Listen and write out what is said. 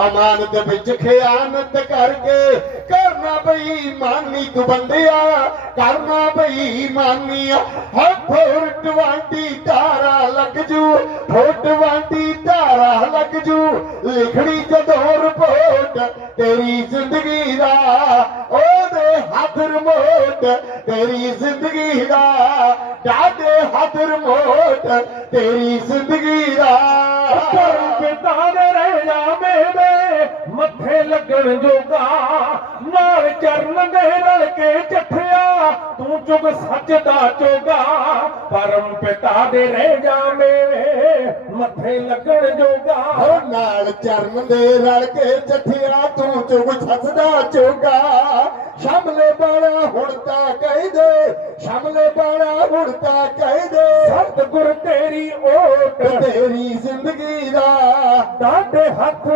ਅਮਾਨਤ ਵਿੱਚ ਖਿਆਨਤ ਕਰਕੇ ਕਰਨਾ ਬੇਈਮਾਨੀ ਤੂੰ ਬੰਦਿਆ ਕਰਨਾ ਬੇਈਮਾਨੀ ਹਾ ਫੋਰ 20 ਧਾਰਾ ਲੱਗ ਜੂ ਫੋਰ 20 ਧਾਰਾ ਲੱਗ ਜੂ। ਲਿਖਣੀ ਜਦੋਂ ਰਿਪੋਰਟ ਤੇਰੀ ਜ਼ਿੰਦਗੀ ਦਾ, ਉਹਦੇ ਹੱਥ ਰਿਮੋਟ ਤੇਰੀ ਜ਼ਿੰਦਗੀ ਦਾ। ਡਾਡੇ ਹੱਥ ਰਿਮੋਟ ਤੇਰੀ ਜ਼ਿੰਦਗੀ ਦਾ। ਕਰਮ ਪਿਤਾ ਰਹਿ ਜਾ ਮੇਰੇ ਮੱਥੇ ਲੱਗਣ ਜੋਗਾ ਨਾਲ ਚਰਨ ਦੇ ਰਲ ਕੇ ਚੱਠਿਆ ਤੂੰ ਚੁਗ ਸੱਚ ਦਾ ਚੋਗਾ ਪਰਮ ਪਿਤਾ ਦੇ ਰਹਿ ਜਾ ਮੇਰੇ ਮੱਥੇ ਲੱਗਣ ਜੋਗਾ। ਹੋ ਨਾਲ ਚਰਨ ਦੇ ਰਲ ਕੇ ਚੱਠਿਆ ਤੂੰ ਚੁਗ ਛੱਸਦਾ ਚੋਗਾ। ਸ਼ਮਲੇ ਬਾਣਾ ਹੁਣ ਤਾਂ ਕਹਿ ਦੇ ਸ਼ਮਲੇ ਬਾਣਾ ਹੁਣ ਤਾਂ ਕਹਿ ਦੇ। ਸਤਿਗੁਰ ਤੇਰੀ ਓਟ ਤੇਰੀ ਜ਼ਿੰਦਗੀ ਦਾ ਦਾਦੇ ਹੱਥ